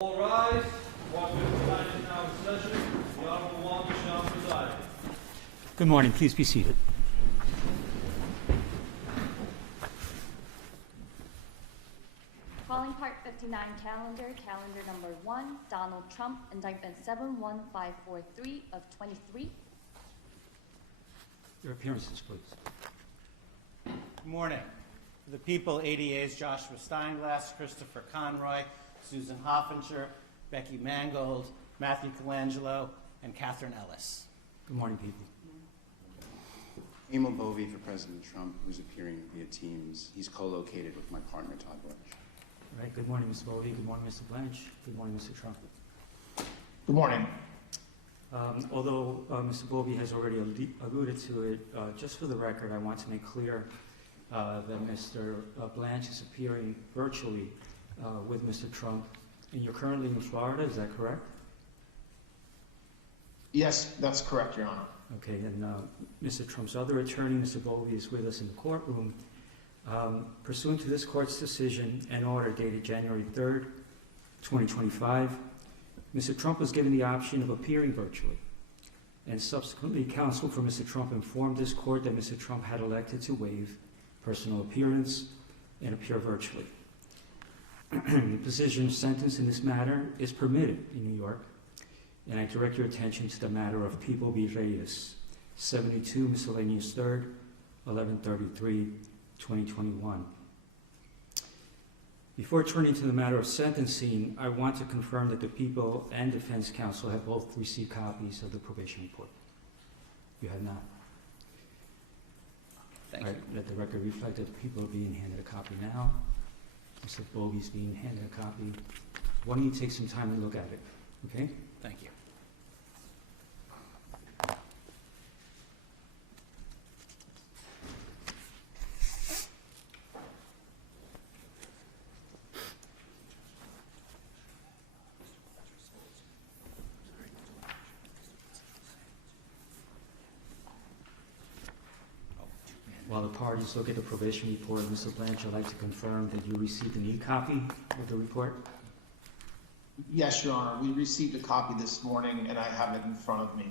All rise. 159 is now in session. The Honorable Wenig shall preside. Good morning. Please be seated. Calling Part 59 calendar number 1, Donald Trump, indictment 71543 of 23. Your appearances, please. Good morning. For the people, ADA's Joshua Steinglass, Christopher Conroy, Susan Hoffinger, Becky Mangold, Matthew Colangelo, and Catherine Ellis. Good morning, people. Emil Bovey for President Trump, who's appearing via Teams. He's co-located with my partner, Todd Blanche. All right. Good morning, Ms. Bovey. Good morning, Mr. Blanche. Good morning, Mr. Trump. Good morning. Although Mr. Bovey has already alluded to it, just for the record, I want to make clear that Mr. Blanche is appearing virtually with Mr. Trump, and you're currently in Florida, is that correct? Yes, that's correct, Your Honor. Okay, and Mr. Trump's other attorney, Mr. Bovey, is with us in the courtroom. Pursuant to this court's decision and order dated January 3rd, 2025, Mr. Trump was given the option of appearing virtually, and subsequently counsel for Mr. Trump informed this court that Mr. Trump had elected to waive personal appearance and appear virtually. The position of sentence in this matter is permitted in New York, and I direct your attention to the matter of People v. Reyes, 72 Miscellaneous 3rd, 1133, 2021. Before turning to the matter of sentencing, I want to confirm that the people and defense counsel have both received copies of the probation report. You have not? Thank All right, let the record reflect that the people are being handed a copy now. Mr. Bovey's being handed a copy. Why don't you take some time and look at it, okay? Thank you. While the parties look at the probation report, Mr. Blanche, I'd like to confirm that you received an e-copy of the report. Yes, Your Honor. We received a copy this morning, and I have it in front of me.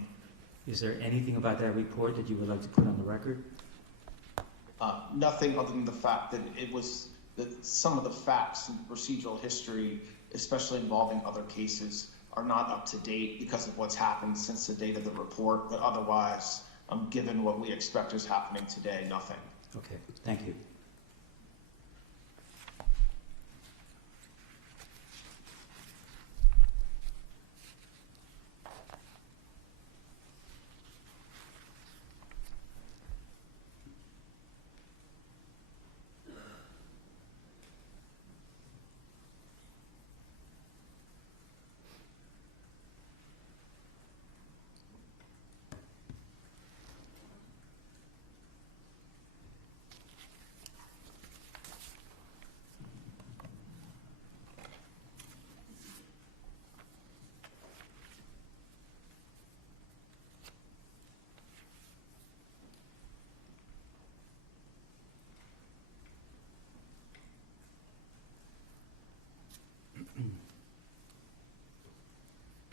Is there anything about that report that you would like to put on the record? Nothing other than the fact that it was that some of the facts and procedural history, especially involving other cases, are not up to date because of what's happened since the date of the report. But otherwise, given what we expect is happening today, nothing. Okay, thank you.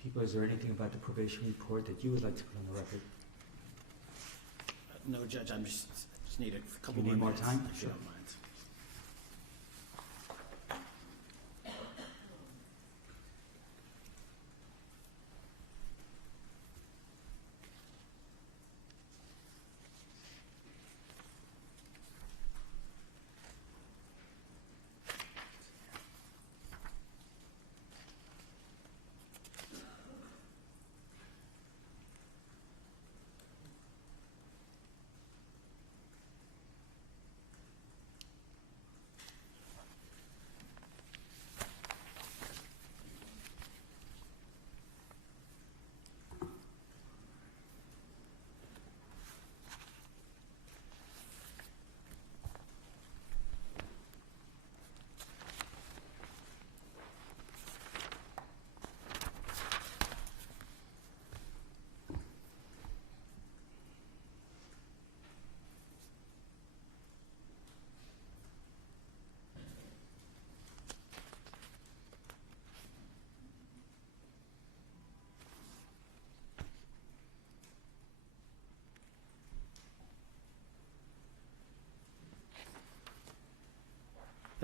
People, is there anything about the probation report that you would like to put on the record? No, Judge, I just need a couple You need more minutes, time? if you Sure. don't mind.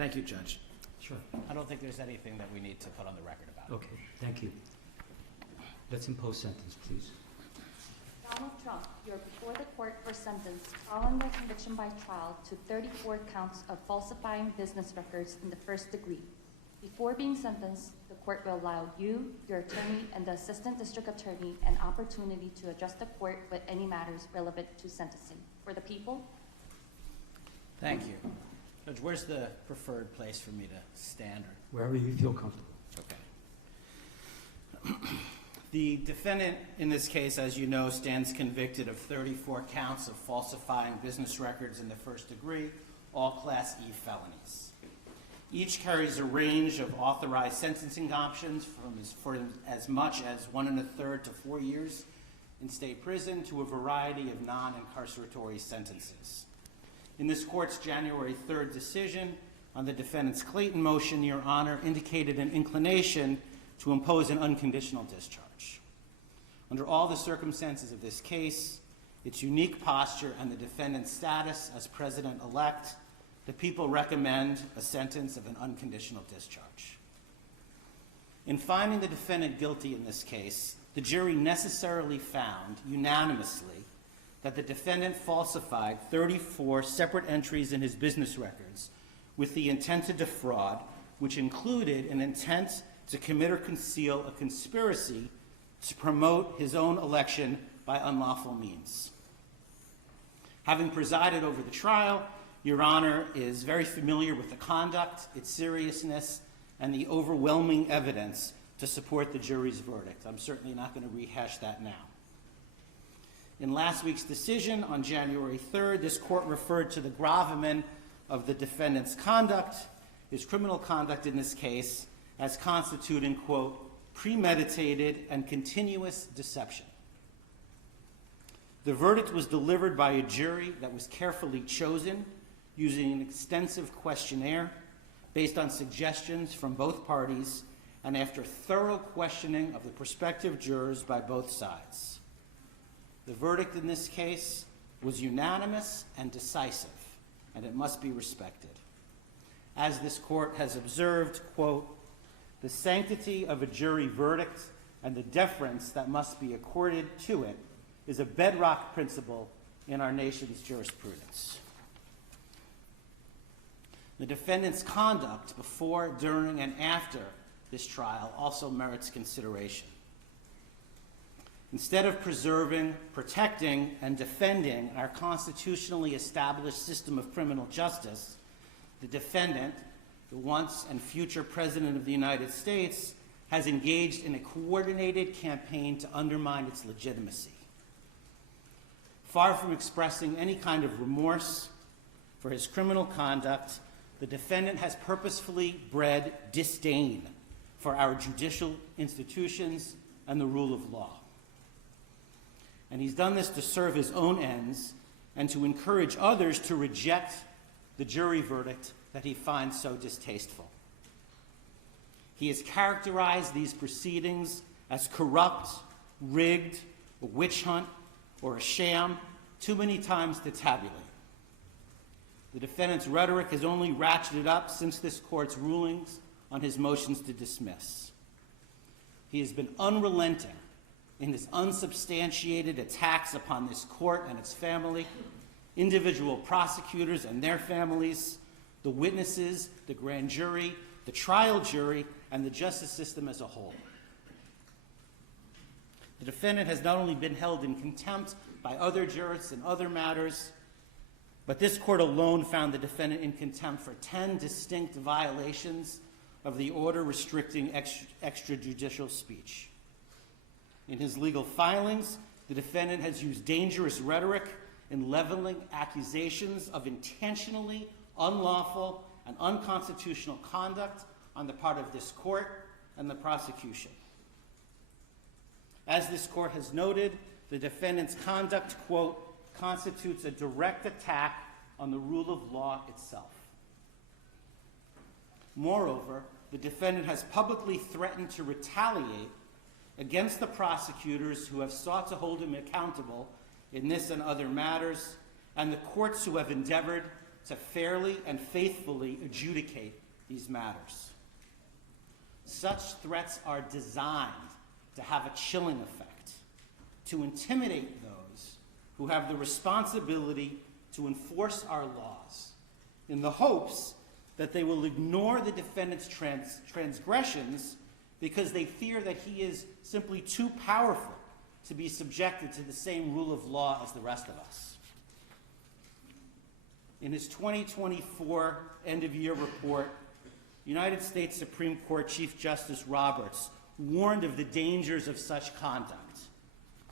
Thank you, Judge. Sure. I don't think there's anything that we need to put on the record about it. Okay, thank you. Let's impose sentence, please. Donald Trump, you're before the court for sentence following your conviction by trial to 34 counts of falsifying business records in the first degree. Before being sentenced, the court will allow you, your attorney, and the assistant district attorney an opportunity to address the court with any matters relevant to sentencing. For the people, Thank you. Judge, where's the preferred place for me to stand? Wherever you feel comfortable. Okay. The defendant in this case, as you know, stands convicted of 34 counts of falsifying business records in the first degree, all Class E felonies. Each carries a range of authorized sentencing options for as much as 1 1/3 to 4 years in state prison to a variety of non-incarceratory sentences. In this court's January 3rd decision on the defendant's Clayton motion, Your Honor indicated an inclination to impose an unconditional discharge. Under all the circumstances of this case, its unique posture and the defendant's status as president-elect, the people recommend a sentence of an unconditional discharge. In finding the defendant guilty in this case, the jury necessarily found unanimously that the defendant falsified 34 separate entries in his business records with the intent to defraud, which included an intent to commit or conceal a conspiracy to promote his own election by unlawful means. Having presided over the trial, Your Honor is very familiar with the conduct, its seriousness, and the overwhelming evidence to support the jury's verdict. I'm certainly not going to rehash that now. In last week's decision on January 3rd, this court referred to the gravamen of the defendant's conduct, his criminal conduct in this case, as constituting, quote, premeditated and continuous deception. The verdict was delivered by a jury that was carefully chosen using an extensive questionnaire based on suggestions from both parties and after thorough questioning of the prospective jurors by both sides. The verdict in this case was unanimous and decisive, and it must be respected. As this court has observed, quote, the sanctity of a jury verdict and the deference that must be accorded to it is a bedrock principle in our nation's jurisprudence. The defendant's conduct before, during, and after this trial also merits consideration. Instead of preserving, protecting, and defending our constitutionally established system of criminal justice, the defendant, the once and future President of the United States, has engaged in a coordinated campaign to undermine its legitimacy. Far from expressing any kind of remorse for his criminal conduct, the defendant has purposefully bred disdain for our judicial institutions and the rule of law. And he's done this to serve his own ends and to encourage others to reject the jury verdict that he finds so distasteful. He has characterized these proceedings as corrupt, rigged, a witch hunt, or a sham too many times to tabulate. The defendant's rhetoric has only ratcheted up since this court's rulings on his motions to dismiss. He has been unrelenting in his unsubstantiated attacks upon this court and its family, individual prosecutors and their families, the witnesses, the grand jury, the trial jury, and the justice system as a whole. The defendant has not only been held in contempt by other jurists in other matters, but this court alone found the defendant in contempt for 10 distinct violations of the order restricting extrajudicial speech. In his legal filings, the defendant has used dangerous rhetoric in leveling accusations of intentionally unlawful and unconstitutional conduct on the part of this court and the prosecution. As this court has noted, the defendant's conduct, quote, constitutes a direct attack on the rule of law itself. Moreover, the defendant has publicly threatened to retaliate against the prosecutors who have sought to hold him accountable in this and other matters, and the courts who have endeavored to fairly and faithfully adjudicate these matters. Such threats are designed to have a chilling effect, to intimidate those who have the responsibility to enforce our laws, in the hopes that they will ignore the defendant's transgressions because they fear that he is simply too powerful to be subjected to the same rule of law as the rest of us. In his 2024 end-of-year report, United States Supreme Court Chief Justice Roberts warned of the dangers of such conduct.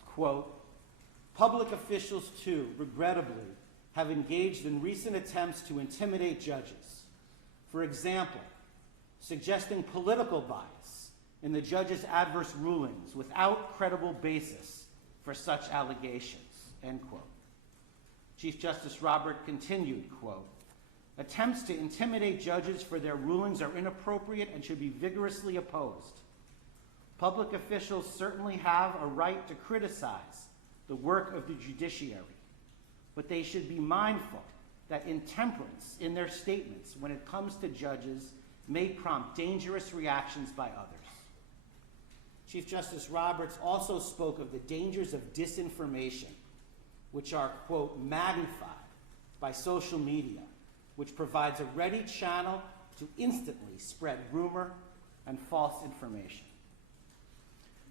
Quote, "Public officials, too, regrettably, have engaged in recent attempts to intimidate judges. For example, suggesting political bias in the judge's adverse rulings without credible basis for such allegations," end quote. Chief Justice Roberts continued, quote, "Attempts to intimidate judges for their rulings are inappropriate and should be vigorously opposed. Public officials certainly have a right to criticize the work of the judiciary, but they should be mindful that intemperance in their statements when it comes to judges may prompt dangerous reactions by others." Chief Justice Roberts also spoke of the dangers of disinformation, which are, quote, "magnified by social media, which provides a ready channel to instantly spread rumor and false information."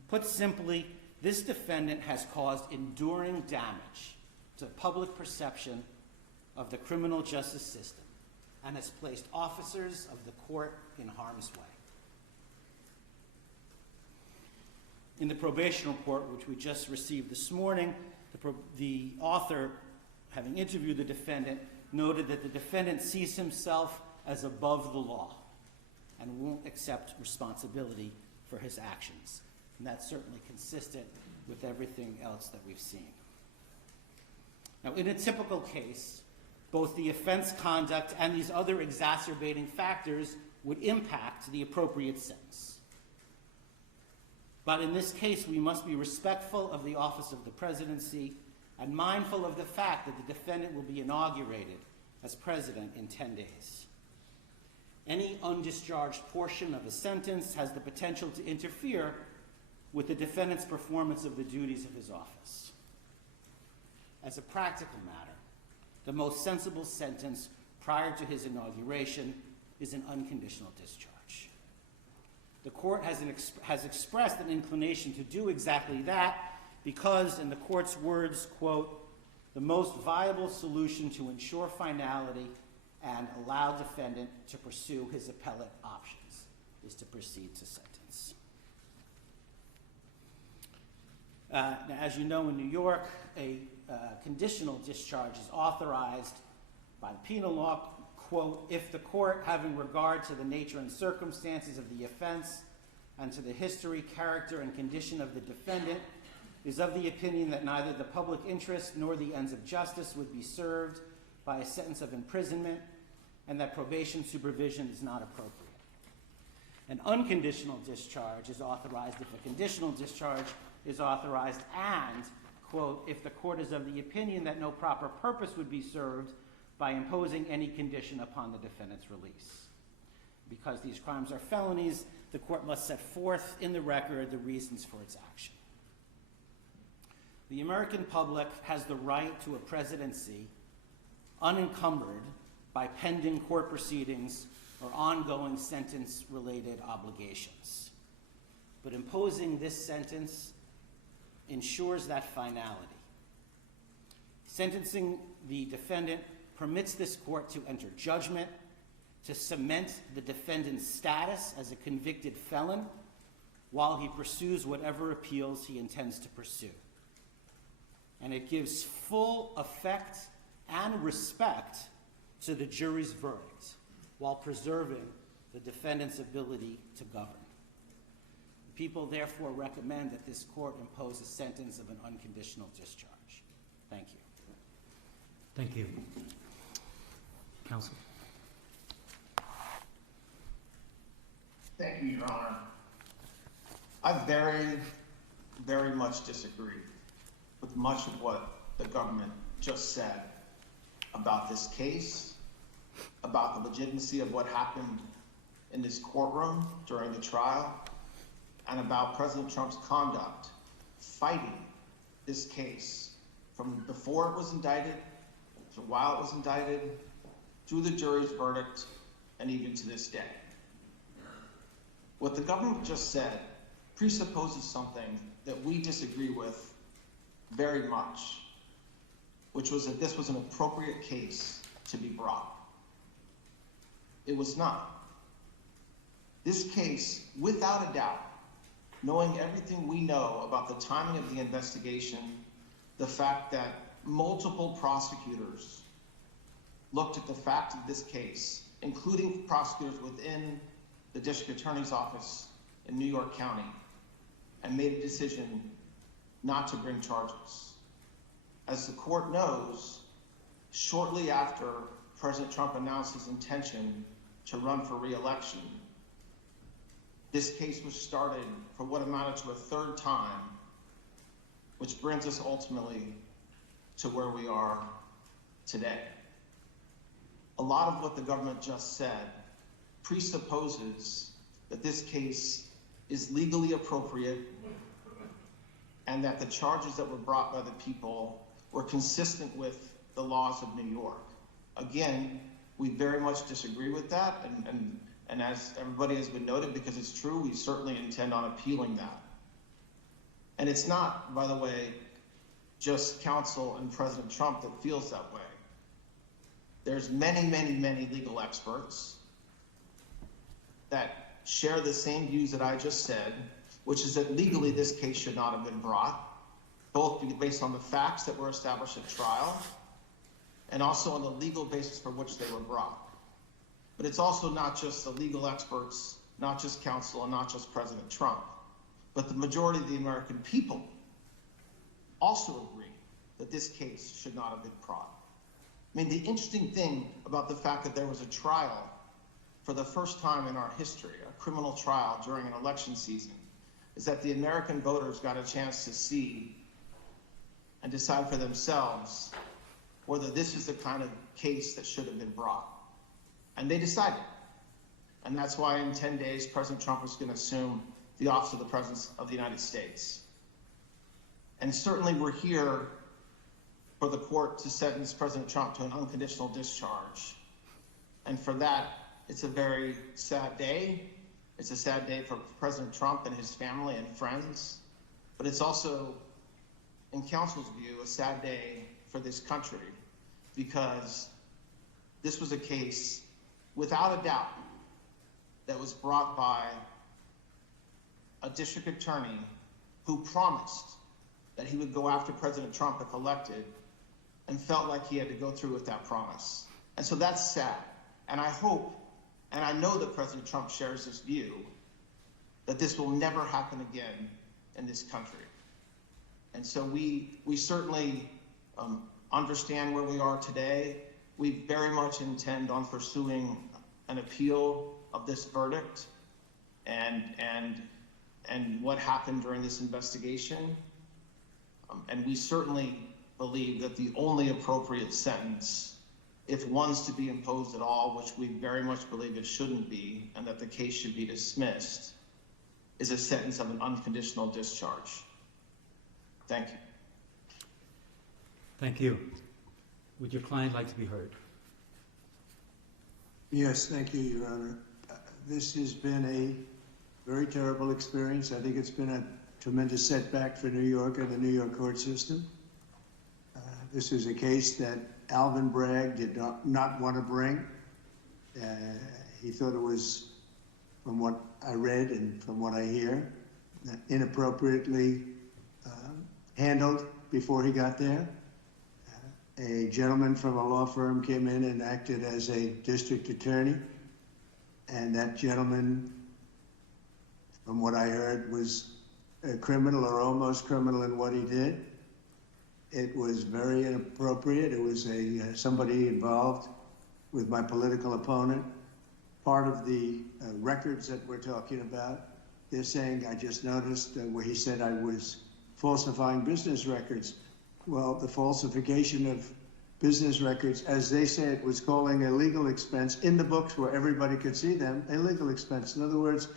Put simply, this defendant has caused enduring damage to public perception of the criminal justice system and has placed officers of the court in harm's way. In the probation report, which we just received this morning, the author, having interviewed the defendant, noted that the defendant sees himself as above the law and won't accept responsibility for his actions. And that's certainly consistent with everything else that we've seen. Now, in a typical case, both the offense conduct and these other exacerbating factors would impact the appropriate sentence. But in this case, we must be respectful of the office of the presidency and mindful of the fact that the defendant will be inaugurated as president in 10 days. Any undischarged portion of a sentence has the potential to interfere with the defendant's performance of the duties of his office. As a practical matter, the most sensible sentence prior to his inauguration is an unconditional discharge. The court has expressed an inclination to do exactly that because, in the court's words, quote, "the most viable solution to ensure finality and allow defendant to pursue his appellate options is to proceed to sentence." Now, as you know, in New York, a conditional discharge is authorized by the penal law, quote, "if the court, having regard to the nature and circumstances of the offense and to the history, character, and condition of the defendant, is of the opinion that neither the public interest nor the ends of justice would be served by a sentence of imprisonment and that probation supervision is not appropriate." An unconditional discharge is authorized if a conditional discharge is authorized and, quote, "if the court is of the opinion that no proper purpose would be served by imposing any condition upon the defendant's release." Because these crimes are felonies, the court must set forth in the record the reasons for its action. The American public has the right to a presidency unencumbered by pending court proceedings or ongoing sentence-related obligations. But imposing this sentence ensures that finality. Sentencing the defendant permits this court to enter judgment, to cement the defendant's status as a convicted felon while he pursues whatever appeals he intends to pursue. And it gives full effect and respect to the jury's verdict while preserving the defendant's ability to govern. The people therefore recommend that this court impose a sentence of an unconditional discharge. Thank you. Thank you. Counsel. Thank you, Your Honor. I very, very much disagree with much of what the government just said about this case about the legitimacy of what happened in this courtroom during the trial and about President Trump's conduct fighting this case from before it was indicted, to while it was indicted, through the jury's verdict, and even to this day. What the government just said presupposes something that we disagree with very much, which was that this was an appropriate case to be brought. It was not. This case, without a doubt, knowing everything we know about the timing of the investigation, the fact that multiple prosecutors looked at the fact of this case, including prosecutors within the district attorney's office in New York County, and made a decision not to bring charges. As the court knows, shortly after President Trump announced his intention to run for re-election, this case was started for what amounted to a third time, which brings us ultimately to where we are today. A lot of what the government just said presupposes that this case is legally appropriate and that the charges that were brought by the people were consistent with the laws of New York. Again, we very much disagree with that, and as everybody has been noted, because it's true, we certainly intend on appealing that. And it's not, by the way, just counsel and President Trump that feels that way. There's many, many, many legal experts that share the same views that I just said, which is that legally this case should not have been brought, both based on the facts that were established at trial and also on the legal basis for which they were brought. But it's also not just the legal experts, not just counsel, and not just President Trump, but the majority of the American people also agree that this case should not have been brought. I mean, the interesting thing about the fact that there was a trial for the first time in our history, a criminal trial during an election season, is that the American voters got a chance to see and decide for themselves whether this is the kind of case that should have been brought. And they decided. And that's why in 10 days, President Trump is going to assume the office of the President of the United States. And certainly we're here for the court to sentence President Trump to an unconditional discharge. And for that, it's a very sad day. It's a sad day for President Trump and his family and friends. But it's also, in counsel's view, a sad day for this country, because this was a case, without a doubt, that was brought by a district attorney who promised that he would go after President Trump if elected, and felt like he had to go through with that promise. And so that's sad. And I hope, and I know that President Trump shares this view, that this will never happen again in this country. And so we certainly understand where we are today. We very much intend on pursuing an appeal of this verdict and what happened during this investigation. And we certainly believe that the only appropriate sentence, if one's to be imposed at all, which we very much believe it shouldn't be, and that the case should be dismissed, is a sentence of an unconditional discharge. Thank you. Thank you. Would your client like to be heard? Yes, thank you, Your Honor. This has been a very terrible experience. I think it's been a tremendous setback for New York and the New York court system. This is a case that Alvin Bragg did not want to bring. He thought it was, from what I read and from what I hear, inappropriately handled before he got there. A gentleman from a law firm came in and acted as a district attorney, and that gentleman, from what I heard, was a criminal or almost criminal in what he did. It was very inappropriate. It was somebody involved with my political opponent. Part of the records that we're talking about, they're saying, I just noticed where he said I was falsifying business records. Well, the falsification of business records, as they say it, was calling a legal expense in the books where everybody could see them, a legal expense. In other words,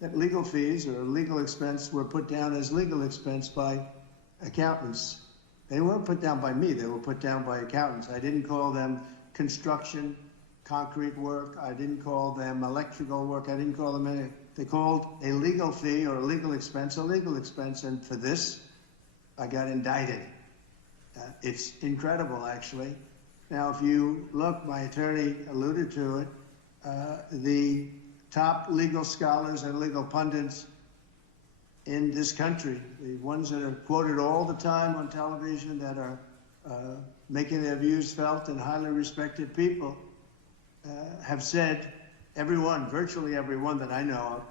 that legal fees or legal expense were put down as legal expense by accountants. They weren't put down by me, they were put down by accountants. I didn't call them construction, concrete work, I didn't call them electrical work, I didn't call them anything. They called a legal fee or a legal expense, and for this, I got indicted. It's incredible, actually. Now, if you look, my attorney alluded to it, the top legal scholars and legal pundits in this country, the ones that are quoted all the time on television, that are making their views felt and highly respected people, have said, everyone, virtually everyone that I know of,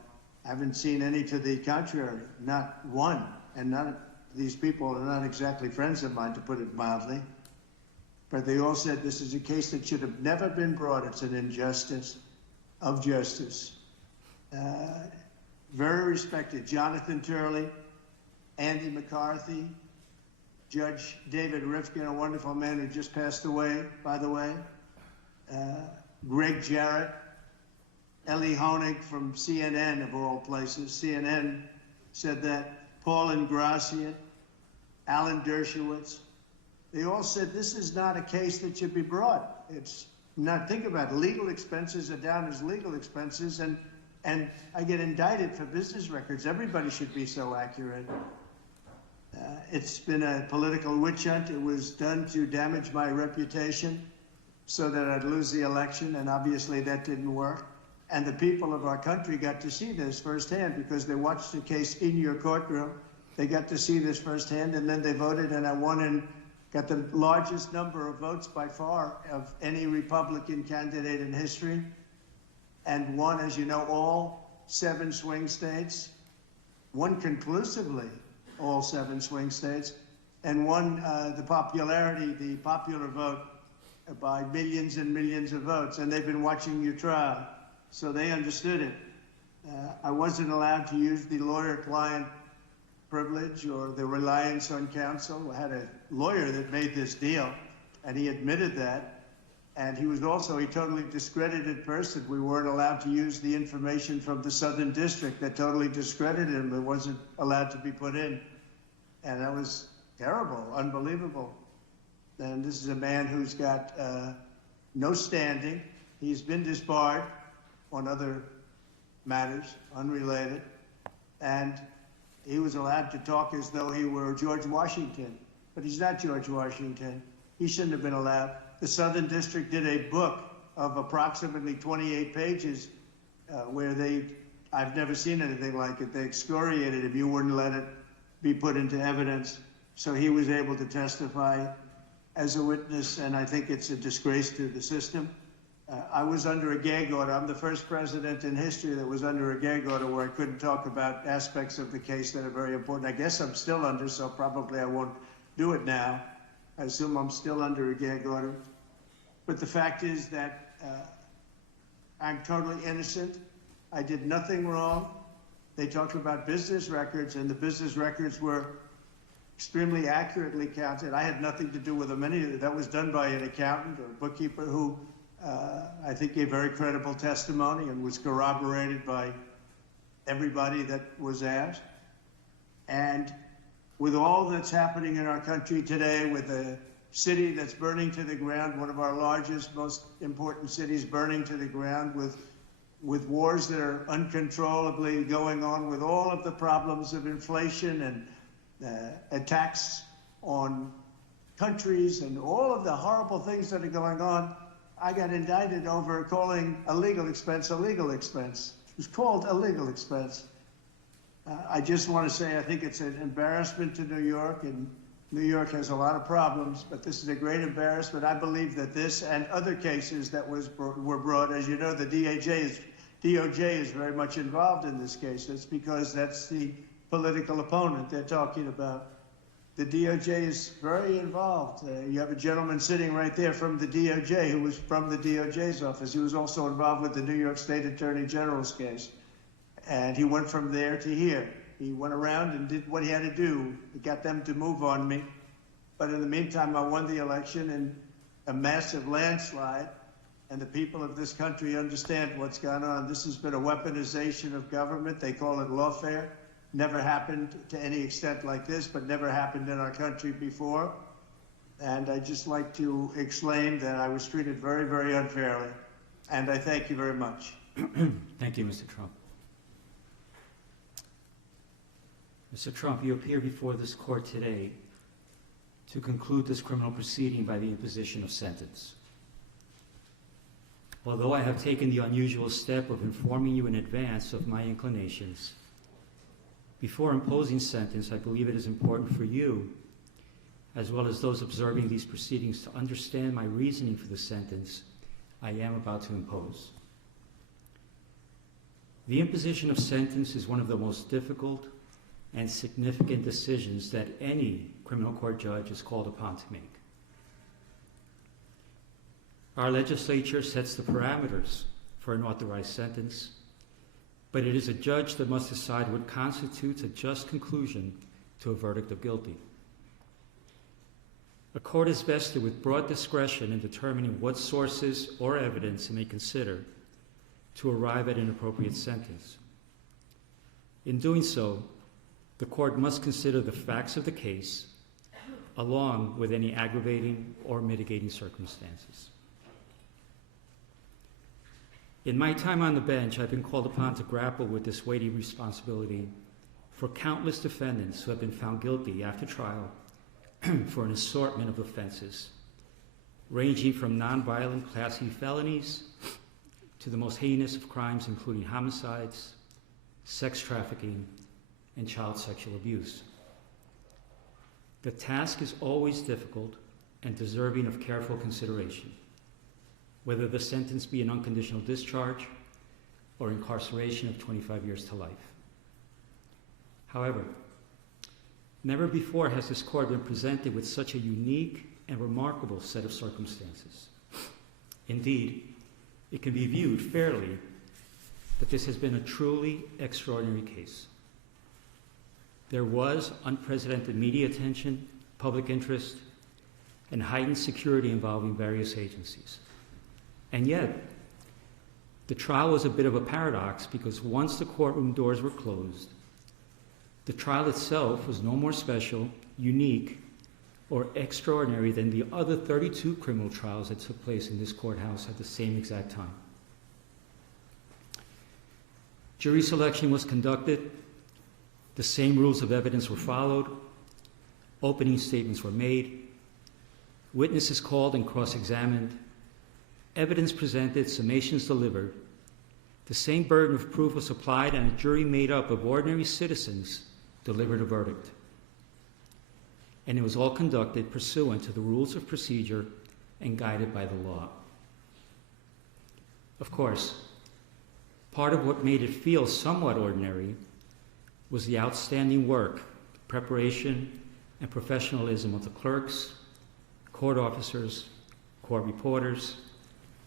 I haven't seen any to the contrary, not one, and none. These people are not exactly friends of mine, to put it mildly, but they all said this is a case that should have never been brought. It's an injustice of justice. Very respected Jonathan Turley, Andy McCarthy, Judge David Rifkin, a wonderful man who just passed away, by the way, Greg Jarrett, Ellie Honig from CNN, of all places. CNN said that, Paul Ingratian, Alan Dershowitz, they all said this is not a case that should be brought. It's not, think about it, legal expenses are down as legal expenses, and I get indicted for business records. Everybody should be so accurate. It's been a political witch hunt. It was done to damage my reputation so that I'd lose the election, and obviously that didn't work. And the people of our country got to see this firsthand because they watched the case in your courtroom. They got to see this firsthand, and then they voted, and I won and got the largest number of votes by far of any Republican candidate in history, and won, as you know, all 7 swing states, won conclusively all 7 swing states, and won the popular vote by millions and millions of votes. And they've been watching your trial, so they understood it. I wasn't allowed to use the lawyer-client privilege or the reliance on counsel. I had a lawyer that made this deal, and he admitted that. And he was also a totally discredited person. We weren't allowed to use the information from the Southern District that totally discredited him. It wasn't allowed to be put in. And that was terrible, unbelievable. And this is a man who's got no standing. He's been disbarred on other matters, unrelated. And he was allowed to talk as though he were George Washington. But he's not George Washington. He shouldn't have been allowed. The Southern District did a book of approximately 28 pages where I've never seen anything like it. They excoriated if you wouldn't let it be put into evidence. So he was able to testify as a witness, and I think it's a disgrace to the system. I was under a gag order. I'm the first president in history that was under a gag order where I couldn't talk about aspects of the case that are very important. I guess I'm still under, so probably I won't do it now. I assume I'm still under a gag order. But the fact is that I'm totally innocent. I did nothing wrong. They talked about business records, and the business records were extremely accurately counted. I had nothing to do with them. That was done by an accountant or bookkeeper who I think gave very credible testimony and was corroborated by everybody that was asked. And with all that's happening in our country today, with a city that's burning to the ground, one of our largest, most important cities burning to the ground, with wars that are uncontrollably going on, with all of the problems of inflation and attacks on countries and all of the horrible things that are going on, I got indicted over calling a legal expense a legal expense. It was called a legal expense. I just want to say I think it's an embarrassment to New York, and New York has a lot of problems, but this is a great embarrassment. I believe that this and other cases that were brought, as you know, the DOJ is very much involved in this case. That's because that's the political opponent they're talking about. The DOJ is very involved. You have a gentleman sitting right there from the DOJ who was from the DOJ's office. He was also involved with the New York State Attorney General's case. And he went from there to here. He went around and did what he had to do. He got them to move on me. But in the meantime, I won the election, and a massive landslide, and the people of this country understand what's gone on. This has been a weaponization of government. They call it lawfare. Never happened to any extent like this, but never happened in our country before. And I'd just like to explain that I was treated very, very unfairly. And I thank you very much. Thank you, Mr. Trump. Mr. Trump, you appear before this court today to conclude this criminal proceeding by the imposition of sentence. Although I have taken the unusual step of informing you in advance of my inclinations, before imposing sentence, I believe it is important for you, as well as those observing these proceedings, to understand my reasoning for the sentence I am about to impose. The imposition of sentence is one of the most difficult and significant decisions that any criminal court judge is called upon to make. Our legislature sets the parameters for an authorized sentence, but it is a judge that must decide what constitutes a just conclusion to a verdict of guilty. A court is vested with broad discretion in determining what sources or evidence it may consider to arrive at an appropriate sentence. In doing so, the court must consider the facts of the case along with any aggravating or mitigating circumstances. In my time on the bench, I've been called upon to grapple with this weighty responsibility for countless defendants who have been found guilty after trial for an assortment of offenses, ranging from nonviolent Class E felonies to the most heinous of crimes, including homicides, sex trafficking, and child sexual abuse. The task is always difficult and deserving of careful consideration, whether the sentence be an unconditional discharge or incarceration of 25 years to life. However, never before has this court been presented with such a unique and remarkable set of circumstances. Indeed, it can be viewed fairly that this has been a truly extraordinary case. There was unprecedented media attention, public interest, and heightened security involving various agencies. And yet, the trial was a bit of a paradox because once the courtroom doors were closed, the trial itself was no more special, unique, or extraordinary than the other 32 criminal trials that took place in this courthouse at the same exact time. Jury selection was conducted, the same rules of evidence were followed, opening statements were made, witnesses called and cross-examined, evidence presented, summations delivered, the same burden of proof was applied, and a jury made up of ordinary citizens delivered a verdict. And it was all conducted pursuant to the rules of procedure and guided by the law. Of course, part of what made it feel somewhat ordinary was the outstanding work, preparation, and professionalism of the clerks, court officers, court reporters,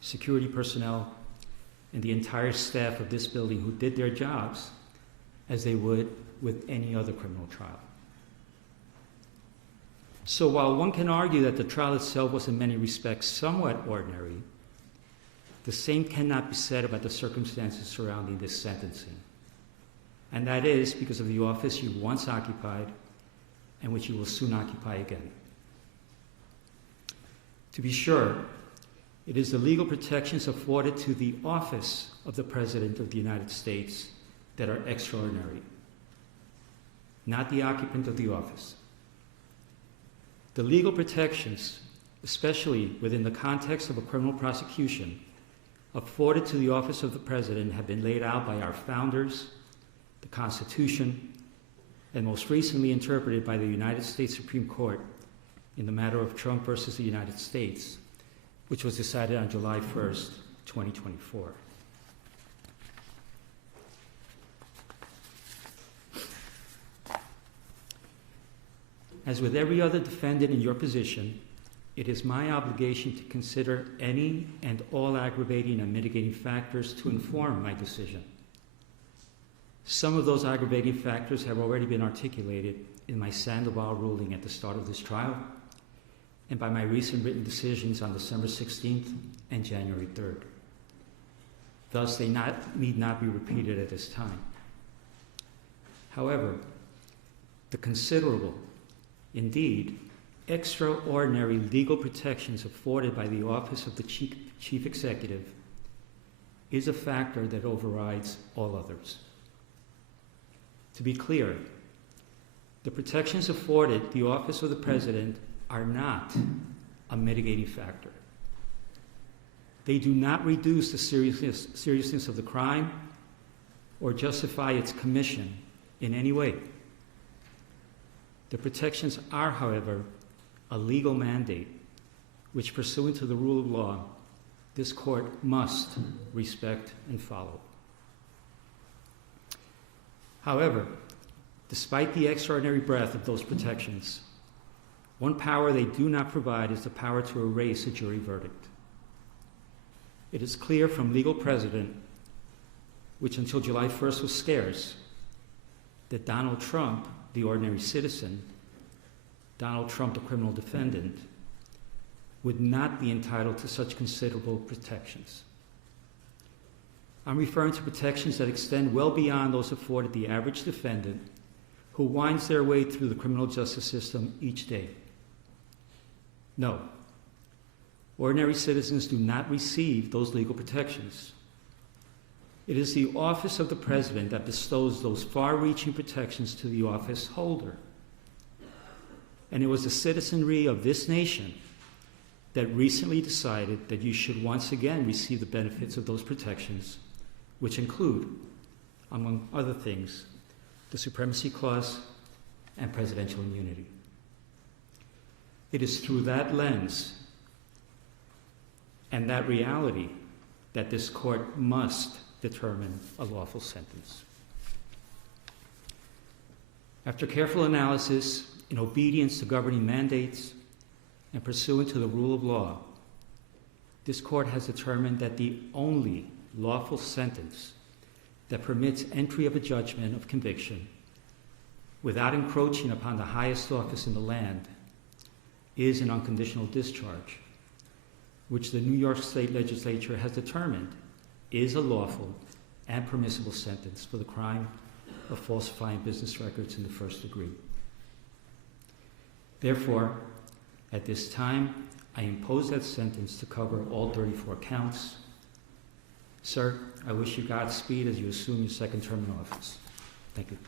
security personnel, and the entire staff of this building who did their jobs as they would with any other criminal trial. So while one can argue that the trial itself was in many respects somewhat ordinary, the same cannot be said about the circumstances surrounding this sentencing. And that is because of the office you once occupied and which you will soon occupy again. To be sure, it is the legal protections afforded to the office of the President of the United States that are extraordinary, not the occupant of the office. The legal protections, especially within the context of a criminal prosecution, afforded to the office of the President have been laid out by our founders, the Constitution, and most recently interpreted by the United States Supreme Court in the matter of Trump versus the United States, which was decided on July 1st, 2024. As with every other defendant in your position, it is my obligation to consider any and all aggravating and mitigating factors to inform my decision. Some of those aggravating factors have already been articulated in my Sandoval ruling at the start of this trial, and by my recent written decisions on December 16th and January 3rd. Thus, they need not be repeated at this time. However, the considerable, indeed, extraordinary legal protections afforded by the office of the Chief Executive is a factor that overrides all others. To be clear, the protections afforded the office of the President are not a mitigating factor. They do not reduce the seriousness of the crime or justify its commission in any way. The protections are, however, a legal mandate which, pursuant to the rule of law, this court must respect and follow. However, despite the extraordinary breadth of those protections, one power they do not provide is the power to erase a jury verdict. It is clear from legal precedent, which until July 1st was scarce, that Donald Trump, the ordinary citizen, Donald Trump, the criminal defendant, would not be entitled to such considerable protections. I'm referring to protections that extend well beyond those afforded the average defendant who winds their way through the criminal justice system each day. No, ordinary citizens do not receive those legal protections. It is the office of the President that bestows those far-reaching protections to the office holder. And it was the citizenry of this nation that recently decided that you should once again receive the benefits of those protections, which include, among other things, the Supremacy Clause and presidential immunity. It is through that lens and that reality that this court must determine a lawful sentence. After careful analysis, in obedience to governing mandates, and pursuant to the rule of law, this court has determined that the only lawful sentence that permits entry of a judgment of conviction without encroaching upon the highest office in the land is an unconditional discharge, which the New York State Legislature has determined is a lawful and permissible sentence for the crime of falsifying business records in the first degree. Therefore, at this time, I impose that sentence to cover all 34 counts. Sir, I wish you Godspeed as you assume your second term in office. Thank you.